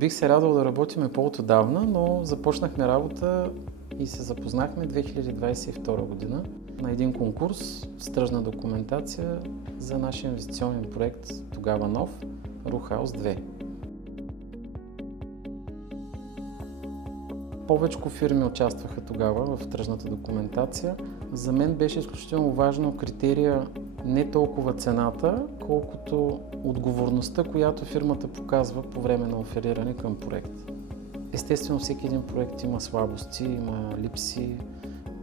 Бих се радвал да работим по-отдавна, но започнахме работа и се запознахме 2022 година на един конкурс с тръжна документация за нашия инвестиционен проект, тогава нов, Рухаус 2. Повечко фирми участваха тогава в тръжната документация. За мен беше изключително важно критерия не толкова цената, колкото отговорността, която фирмата показва по време на офериране към проект. Естествено, всеки един проект има слабости, има липси,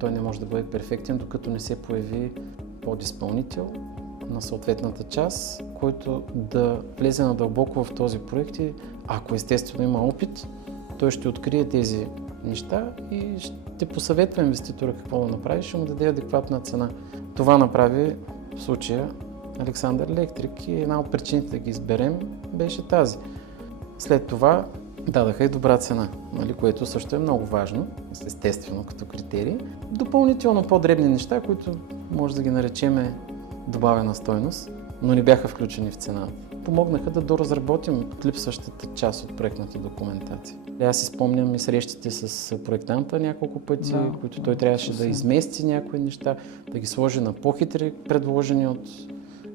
той не може да бъде перфектен, докато не се появи подизпълнител на съответната част, който да влезе надълбоко в този проект и, ако естествено има опит, той ще открие тези неща и ще посъветва инвеститора какво да направи, ще му даде адекватна цена. Това направи в случая Александър Електрик и една от причините да ги изберем беше тази. След това дадаха и добра цена, което също е много важно, естествено като критерий. Допълнително по-дребни неща, които може да ги наречем добавена стойност, но не бяха включени в цената. Помогнаха да доразработим липсващата част от проектната документация. Аз си спомням и срещите с проектанта няколко пъти, които той трябваше да измести някои неща, да ги сложи на по-хитри предложени от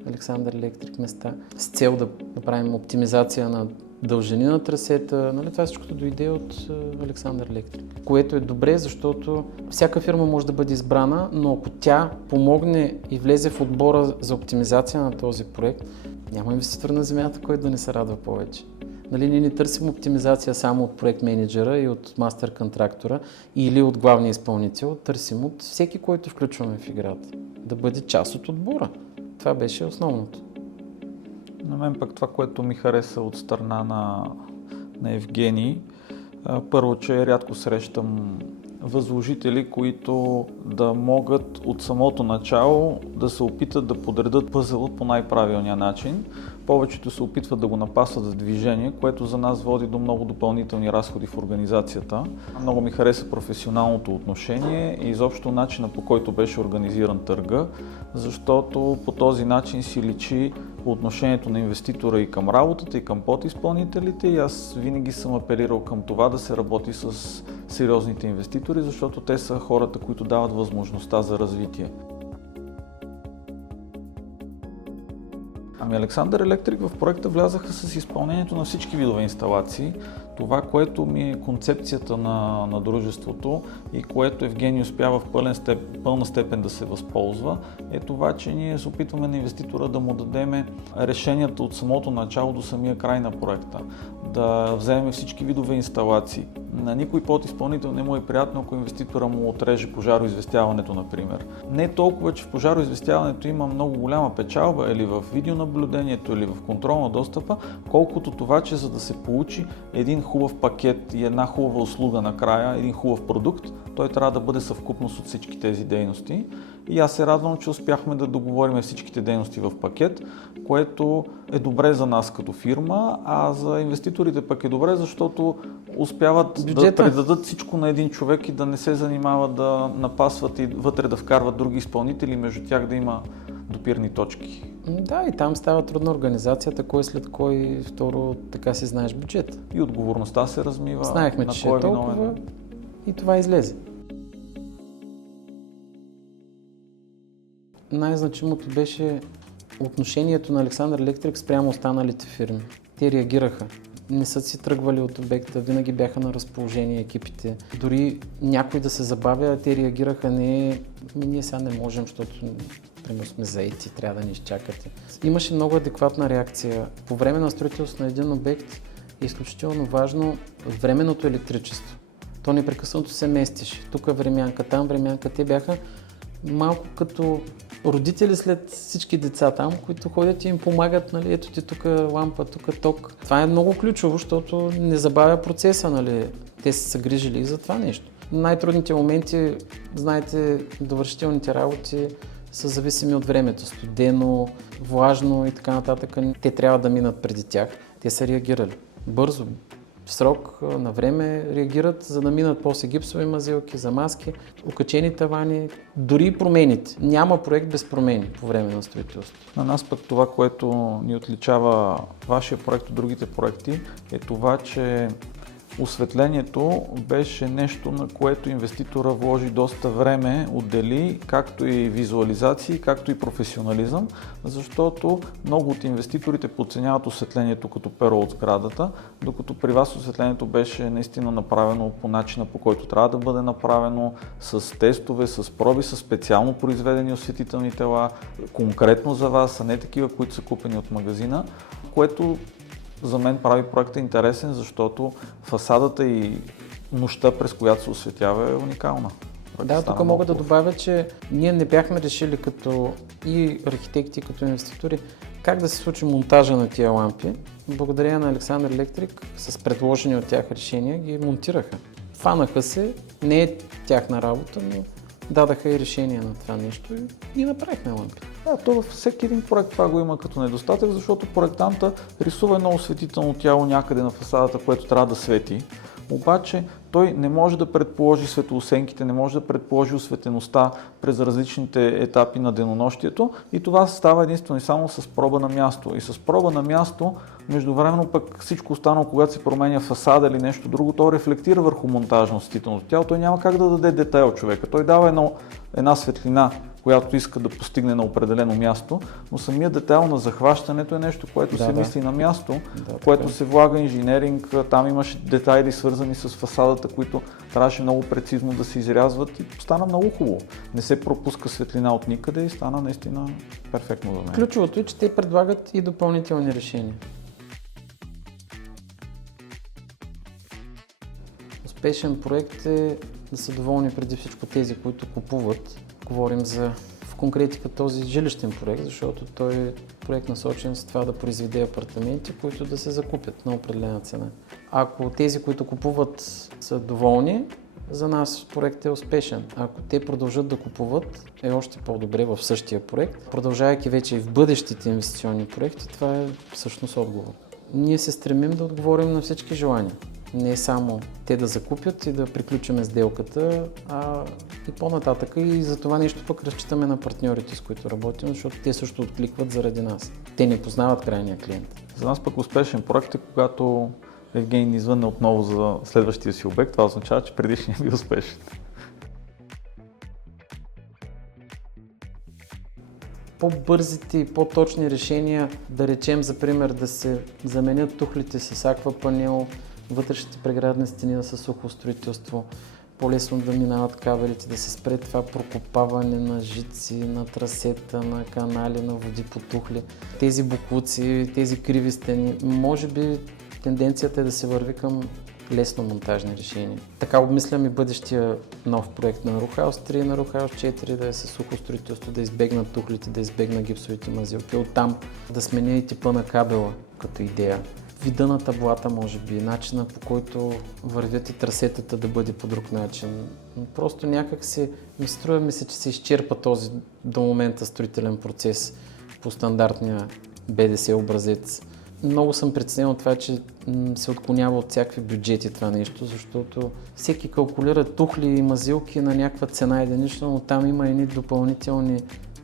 Александър Електрик места, с цел да направим оптимизация на дължини на трасета. Това всичкото дойде от Александър Електрик, което е добре, защото всяка фирма може да бъде избрана, но ако тя помогне и влезе в отбора за оптимизация на този проект, няма инвеститор на земята, който да не се радва повече. Ние не търсим оптимизация само от проект менеджера и от мастер контрактора или от главния изпълнител, търсим от всеки, който включваме в играта, да бъде част от отбора. Това беше основното. На мен пък това, което ми хареса от страна на Евгений, първо, че рядко срещам възложители, които да могат от самото начало да се опитат да подредат пъзела по най-правилния начин. Повечето се опитват да го напасват за движение, което за нас води до много допълнителни разходи в организацията. Много ми хареса професионалното отношение и изобщо начина, по който беше организиран търга, защото по този начин си личи отношението на инвеститора и към работата, и към подизпълнителите, и аз винаги съм апелирал към това да се работи с сериозните инвеститори, защото те са хората, които дават възможността за развитие. Александър Електрик в проекта влязаха с изпълнението на всички видове инсталации. Това, което ми е концепцията на дружеството и което Евгений успява в пълна степен да се възползва, е това, че ние се опитваме на инвеститора да му дадем решенията от самото начало до самия край на проекта. Да вземем всички видове инсталации. На никой подизпълнител не му е приятно, ако инвеститора му отреже пожароизвестяването, например. Не толкова, че в пожароизвестяването има много голяма печалба, или в видеонаблюдението, или в контрол на достъпа, колкото това, че за да се получи един хубав пакет и една хубава услуга накрая, един хубав продукт, той трябва да бъде съвкупност от всички тези дейности. И аз се радвам, че успяхме да договорим всичките дейности в пакет, което е добре за нас като фирма, а за инвеститорите пък е добре, защото успяват да предадат всичко на един човек и да не се занимават да напасват и вътре да вкарват други изпълнители, между тях да има допирни точки. Да, и там става трудна организацията, кой след кой, второ, така си знаеш бюджет. И отговорността се размива. Знаехме, че е толкова и това излезе. Най-значимото беше отношението на Александър Електрик спрямо останалите фирми. Те реагираха. Не са си тръгвали от обекта, винаги бяха на разположение екипите. Дори някой да се забавя, те реагираха ние сега не можем, защото примерно сме заети, трябва да ни изчакате. Имаше много адекватна реакция. По време на строителство на един обект е изключително важно временното електричество. То непрекъснато се местиш. Тук времянка, там времянка. Те бяха малко като родители след всички деца там, които ходят и им помагат, ето ти тук лампа, тук ток. Това е много ключово, защото не забавя процеса, Те са се грижили и за това нещо. Най-трудните моменти, знаете, довършителните работи са зависими от времето. Студено, влажно и така нататък. Те трябва да минат преди тях. Те са реагирали бързо. в срок, на време реагират, за да минат после гипсови мазилки, замазки, окачени тавани, дори и промените. Няма проект без промени по време на строителство. На нас пък това, което ни отличава вашия проект от другите проекти, е това, че осветлението беше нещо, на което инвеститора вложи доста време, отдели, както и визуализации, както и професионализъм, защото много от инвеститорите подценяват осветлението като перо от сградата, докато при вас осветлението беше наистина направено по начина, по който трябва да бъде направено, с тестове, с проби, с специално произведени осветителни тела, конкретно за вас, а не такива, които са купени от магазина, което за мен прави проекта интересен, защото фасадата и нощта, през която се осветява, е уникална. Да, тук мога да добавя, че ние не бяхме решили като и архитекти, като инвеститори, как да се случи монтажа на тия лампи. Благодарение на Александър Електрик с предложени от тях решения ги монтираха. Фанаха се, не е тяхна работа, но дадаха и решение на това нещо и направихме лампи. Да, то във всеки един проект това го има като недостатък, защото проектанта рисува едно осветително тяло някъде на фасадата, което трябва да свети. Обаче той не може да предположи светлоусенките, не може да предположи осветеността през различните етапи на денонощието и това става единствено и само с проба на място. И с проба на място, междувременно пък всичко останало, когато се променя фасада или нещо друго, то рефлектира върху монтажа на осветителното тяло. Той няма как да даде детайл човека. Той дава една светлина, която иска да постигне на определено място, но самият детайл на захващането е нещо, което се мисли на място, което се влага инженеринг, там имаше детайли свързани с фасадата, които трябваше много прецизно да се изрязват и стана много хубаво. Не се пропуска светлина от никъде и стана наистина перфектно за мен. Ключовото е, че те предлагат и допълнителни решения. Успешен проект е да са доволни преди всичко тези, които купуват. Говорим за в конкретика този жилищен проект, защото той е проект насочен с това да произведе апартаменти, които да се закупят на определена цена. Ако тези, които купуват, са доволни, за нас проектът е успешен. Ако те продължат да купуват, е още по-добре в същия проект. Продължавайки вече и в бъдещите инвестиционни проекти, това е всъщност отговор. Ние се стремим да отговорим на всички желания. Не само те да закупят и да приключим сделката, а и по-нататък. И за това нещо пък разчитаме на партньорите, с които работим, защото те също откликват заради нас. Те не познават крайния клиент. За нас пък успешен проект е, когато Евгений ни извънне отново за следващия си обект. Това означава, че предишният е бил успешен. По-бързите и по-точни решения, да речем, за пример, да се заменят тухлите с аквапанел, вътрешните преградни стени да са сухо строителство, по-лесно да минават кабелите, да се спре това прокопаване на жици, на трасета, на канали, на води по тухли. Тези боклуци, тези криви стени, може би тенденцията е да се върви към лесно монтажни решения. Така обмислям и бъдещия нов проект на Рухаус 3 и на Рухаус 4, да е със сухо строителство, да избегнат тухлите, да избегнат гипсовите мазилки. Оттам да сменя и типа на кабела като идея. Вида на таблата, може би, начина по който вървят и трасетата да бъде по друг начин. Просто някак струва ми се, че се изчерпа този до момента строителен процес по стандартния БДС образец. Много съм притеснен от това, че се отклонява от всякакви бюджети това нещо, защото всеки калкулира тухли и мазилки на някаква цена единична, но там има едни допълнителни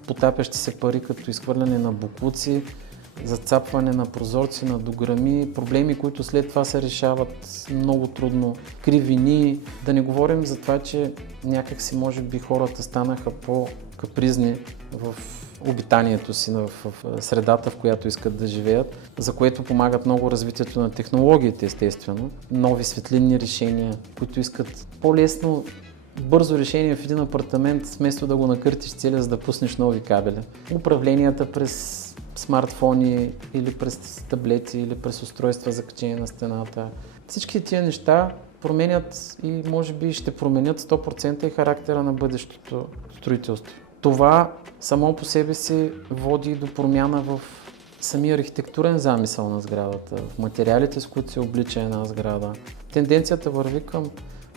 потапящи се пари, като изхвърляне на боклуци, зацапване на прозорци, на дограми, проблеми, които след това се решават много трудно, кривини. Да не говорим за това, че някак си може би хората станаха по-капризни в обитанието си, в средата, в която искат да живеят, за което помагат много развитието на технологиите, естествено. Нови светлинни решения, които искат по-лесно, бързо решение в един апартамент, вместо да го накъртиш целия, за да пуснеш нови кабели. Управленията през смартфони или през таблети или през устройства за качение на стената. Всички тия неща променят и може би ще променят 100% и характера на бъдещото строителство. Това само по себе си води до промяна в самия архитектурен замисъл на сградата, в материалите, с които се облича една сграда. Тенденцията върви към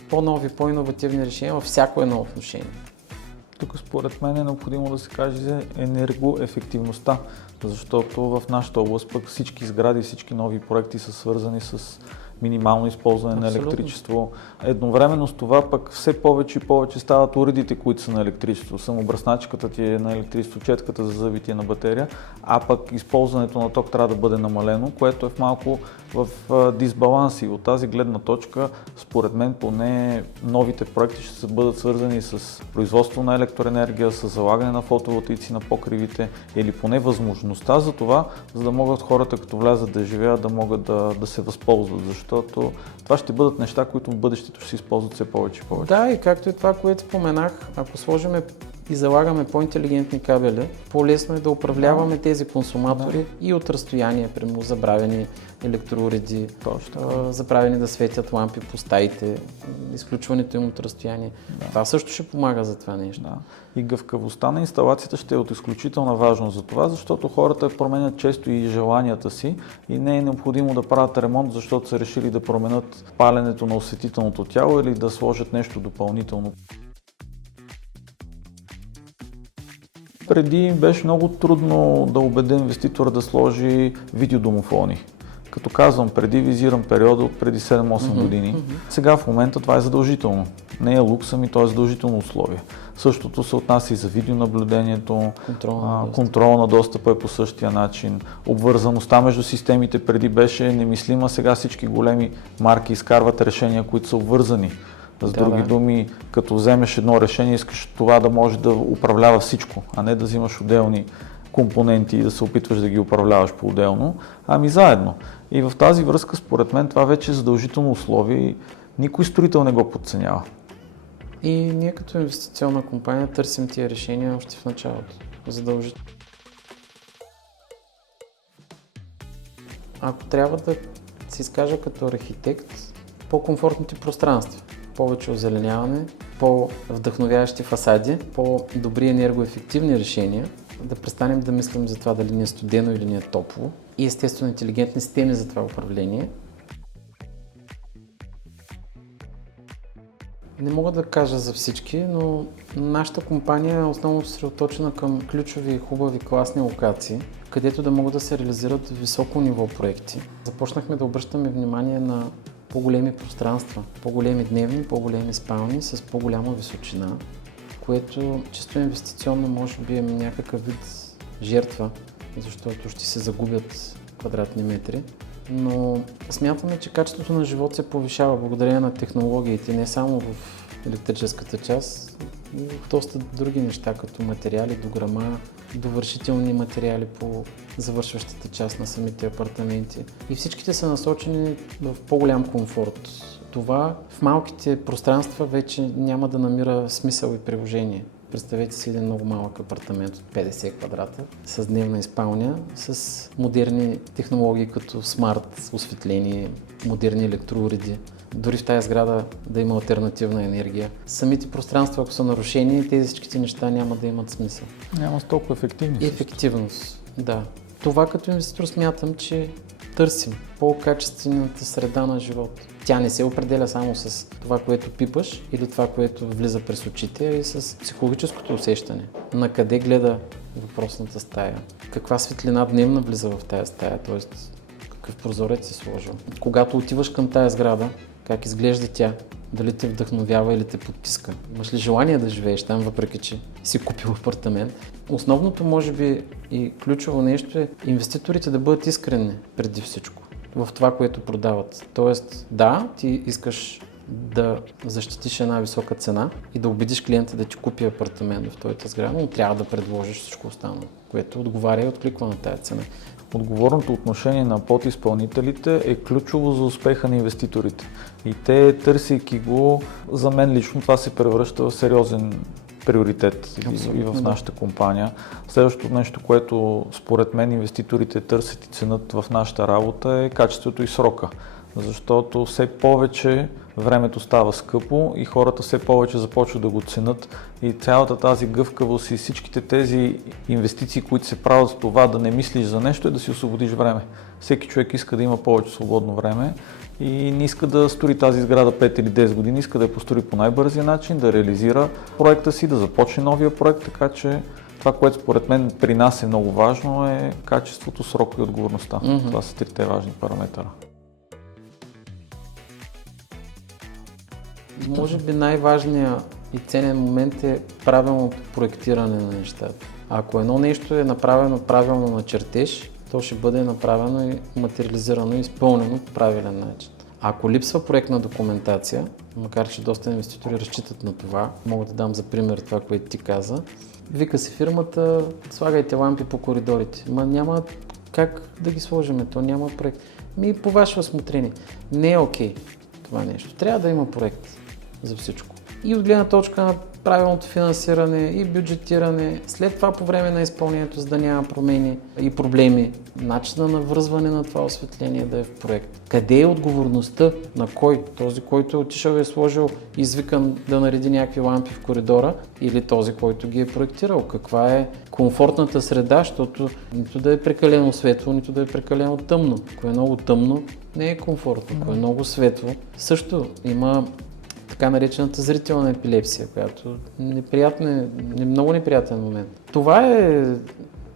по-нови, по-инновативни решения във всяко едно отношение. Тук според мен е необходимо да се каже за енергоефективността, защото в нашата област пък всички сгради, всички нови проекти са свързани с минимално използване на Абсолютно. електричество. Едновременно с това пък все повече и повече стават уредите, които са на електричество. Самобръсначката ти е на електричество, четката за зъби ти е на батерия, а пък използването на ток трябва да бъде намалено, което е в малко в дисбаланс. И от тази гледна точка, според мен, поне новите проекти ще бъдат свързани с производство на електроенергия, с залагане на фотоволтаици на покривите или поне възможността за това, за да могат хората, като влязат да живеят, да могат да се възползват, защото това ще бъдат неща, които в бъдещето ще се използват все повече и повече. Да, и както и това, което споменах, ако сложиме и залагаме по-интелигентни кабели, по-лесно е да управляваме тези консуматори и от разстояние, примерно забравени електроуреди, забравени да светят лампи по стаите, изключването им от разстояние. Да. Това също ще помага за това нещо. Да. И гъвкавостта на инсталацията ще е от изключителна важност за това, защото хората променят често и желанията си и не е необходимо да правят ремонт, защото са решили да променят паленето на осветителното тяло или да сложат нещо допълнително. Преди беше много трудно да убедя инвеститора да сложи видеодомофони. Като казвам преди, визирам периода от преди 7-8 години. Сега в момента това е задължително. Не е лукс, ами то е задължително условие. Същото се отнася и за видеонаблюдението, контрола на достъпа е по същия начин. Обвързаността между системите преди беше немислима, сега всички големи марки изкарват решения, които са обвързани. С други думи, като вземеш едно решение, искаш това да може да управлява всичко, а не да взимаш отделни компоненти и да се опитваш да ги управляваш по-отделно, ами заедно. И в тази връзка, според мен, това вече е задължително условие и никой строител не го подценява. И ние като инвестиционна компания търсим тия решения още в началото. Задължително. Ако трябва да се изкажа като архитект, по-комфортните пространства, повече озеленяване, по-вдъхновяващи фасади, по-добри енергоефективни решения, да престанем да мислим за това дали ни е студено или ни е топло и естествено интелигентни системи за това управление. Не мога да кажа за всички, но нашата компания е основно съсредоточена към ключови, хубави, класни локации, където да могат да се реализират високо ниво проекти. Започнахме да обръщаме внимание на по-големи пространства, по-големи дневни, по-големи спални с по-голяма височина, което чисто инвестиционно може би е някакъв вид жертва, защото ще се загубят квадратни метри. Но смятаме, че качеството на живот се повишава благодарение на технологиите, не само в електрическата част, и в доста други неща, като материали, дограма, довършителни материали по завършващата част на самите апартаменти. И всичките са насочени в по-голям комфорт. Това в малките пространства вече няма да намира смисъл и приложение. Представете си един много малък апартамент от 50 квадрата с дневна и спалня, с модерни технологии като смарт осветление, модерни електроуреди. Дори в тази сграда да има алтернативна енергия. Самите пространства, ако са нарушени, тези всичките неща няма да имат смисъл. Няма с толкова ефективност. Ефективност, да. Това като инвеститор смятам, че търсим по-качествената среда на живот. Тя не се определя само с това, което пипаш или това, което влиза през очите, а и с психологическото усещане. На къде гледа въпросната стая, каква светлина дневна влиза в тая стая, т.е. какъв прозорец си сложил. Когато отиваш към тая сграда, как изглежда тя, дали те вдъхновява или те потиска. Имаш ли желание да живееш там, въпреки че си купил апартамент? Основното, може би, и ключово нещо е инвеститорите да бъдат искрени преди всичко в това, което продават. Тоест, да, ти искаш да защитиш една висока цена и да убедиш клиента да ти купи апартамент в твоята сграда, но трябва да предложиш всичко останало, което отговаря и откликва на тази цена. Отговорното отношение на подизпълнителите е ключово за успеха на инвеститорите. И те, търсейки го, за мен лично това се превръща в сериозен приоритет и в нашата компания. Следващото нещо, което според мен инвеститорите търсят и ценят в нашата работа, е качеството и срока. Защото все повече времето става скъпо и хората все повече започват да го ценят и цялата тази гъвкавост и всичките тези инвестиции, които се правят за това да не мислиш за нещо, е да си освободиш време. Всеки човек иска да има повече свободно време и не иска да строи тази сграда 5 или 10 години, иска да я построи по най-бързия начин, да реализира проекта си, да започне новия проект, така че това, което според мен при нас е много важно, е качеството, срока и отговорността. Това са трите важни параметъра. Може би най-важният и ценен момент е правилното проектиране на нещата. Ако едно нещо е направено правилно на чертеж, то ще бъде направено и материализирано и изпълнено по правилен начин. Ако липсва проектна документация, макар че доста инвеститори разчитат на това, мога да дам за пример това, което ти каза, вика си фирмата, слагайте лампи по коридорите. Няма как да ги сложим, то няма проект. По ваше осмотрение. Не е окей това нещо. Трябва да има проект за всичко. И от гледна точка на правилното финансиране и бюджетиране, след това по време на изпълнението, за да няма промени и проблеми, начина на връзване на това осветление да е в проект. Къде е отговорността на кой? Този, който е отишъл и е сложил извикан да нареди някакви лампи в коридора, или този, който ги е проектирал? Каква е комфортната среда, защото нито да е прекалено светло, нито да е прекалено тъмно. Ако е много тъмно, не е комфортно. Ако е много светло, също има така наречената зрителна епилепсия, която е много неприятен момент. Това е,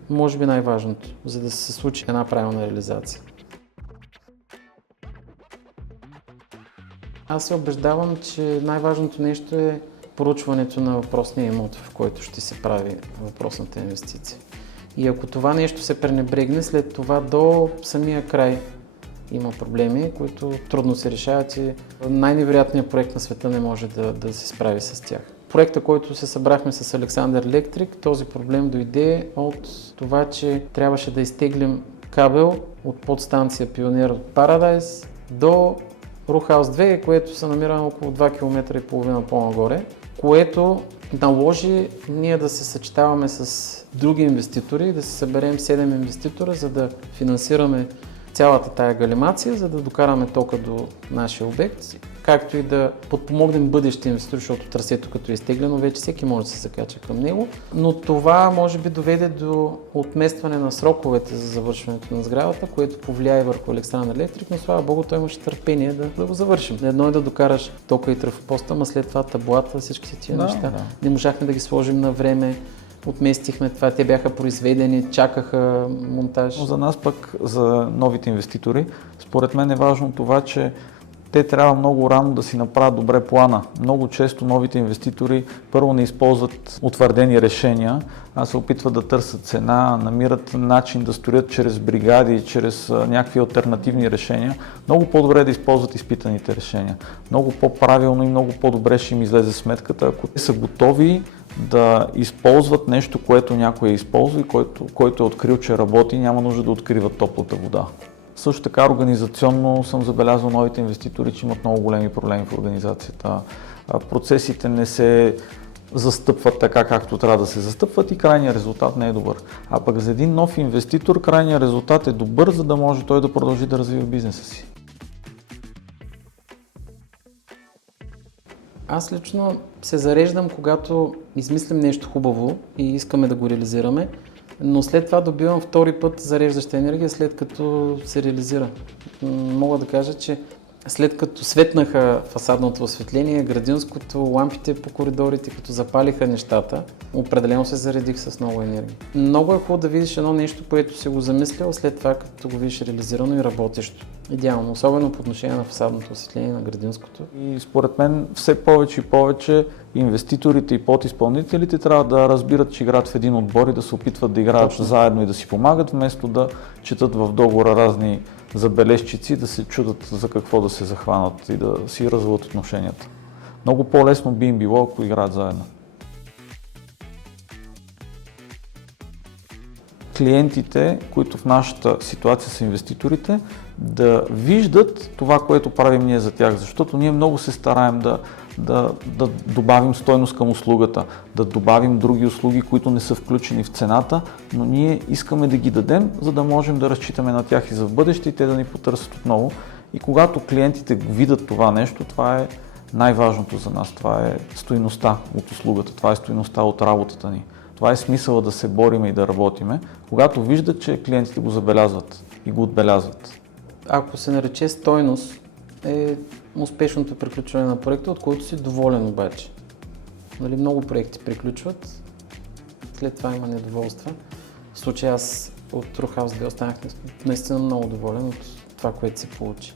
може би, най-важното, за да се случи една правилна реализация. Аз се убеждавам, че най-важното нещо е проучването на въпросния имот, в който ще се прави въпросната инвестиция. И ако това нещо се пренебрегне, след това до самия край има проблеми, които трудно се решават и най-невероятният проект на света не може да се справи с тях. Проекта, който се събрахме с Александър Електрик, този проблем дойде от това, че трябваше да изтеглим кабел от подстанция Пионер от Парадайс до Рухаус 2, което се намира около 2,5 км по-нагоре, което наложи ние да се съчетаваме с други инвеститори, да се съберем 7 инвеститора, за да финансираме цялата тая галимация, за да докараме тока до нашия обект, както и да подпомогнем бъдещи инвеститори, защото трасето като е изтеглено, вече всеки може да се закача към него. Но това може би доведе до отместване на сроковете за завършването на сградата, което повлияе върху Александър Електрик, но слава Богу, той имаше търпение да го завършим. Едно е да докараш тока и трафопоста, а след това таблата, всички тия неща. Да. Не можахме да ги сложим на време. Отместихме това, те бяха произведени, чакаха монтаж. Но за нас пък, за новите инвеститори, според мен е важно това, че те трябва много рано да си направят добре плана. Много често новите инвеститори първо не използват утвърдени решения, а се опитват да търсят цена, намират начин да строят чрез бригади, чрез някакви алтернативни решения. Много по-добре да използват изпитаните решения. Много по-правилно и много по-добре ще им излезе сметката, ако те са готови да използват нещо, което някой използва и който е открил, че работи, няма нужда да откриват топлата вода. Също така организационно съм забелязал новите инвеститори, че имат много големи проблеми в организацията. Процесите не се застъпват така, както трябва да се застъпват и крайният резултат не е добър. А пък за един нов инвеститор крайният резултат е добър, за да може той да продължи да развива бизнеса си. Аз лично се зареждам, когато измислим нещо хубаво и искаме да го реализираме, но след това добивам втори път зареждаща енергия, след като се реализира. Мога да кажа, че след като светнаха фасадното осветление, градинското, лампите по коридорите, като запалиха нещата, определено се заредих с много енергия. Много е хубаво да видиш едно нещо, което си го замислял, след това като го видиш реализирано и работещо. Идеално, особено по отношение на фасадното осветление на градинското. И според мен все повече и повече инвеститорите и подизпълнителите трябва да разбират, че играят в един отбор и да се опитват да играят заедно и да си помагат, вместо да четат в договора разни забележчици, да се чудат за какво да се захванат и да си развиват отношенията. Много по-лесно би им било, ако играят заедно. Клиентите, които в нашата ситуация са инвеститорите, да виждат това, което правим ние за тях, защото ние много се стараем да добавим стойност към услугата, да добавим други услуги, които не са включени в цената, но ние искаме да ги дадем, за да можем да разчитаме на тях и за в бъдеще и те да ни потърсят отново. И когато клиентите видят това нещо, това е най-важното за нас, това е стойността от услугата, това е стойността от работата ни. Това е смисъла да се бориме и да работиме, когато виждат, че клиентите го забелязват и го отбелязват. Ако се нарече стойност, е успешното приключване на проекта, от който си доволен обаче. Много проекти приключват, след това има недоволства. В случая аз от Рухаус 2 останах наистина много доволен от това, което се получи.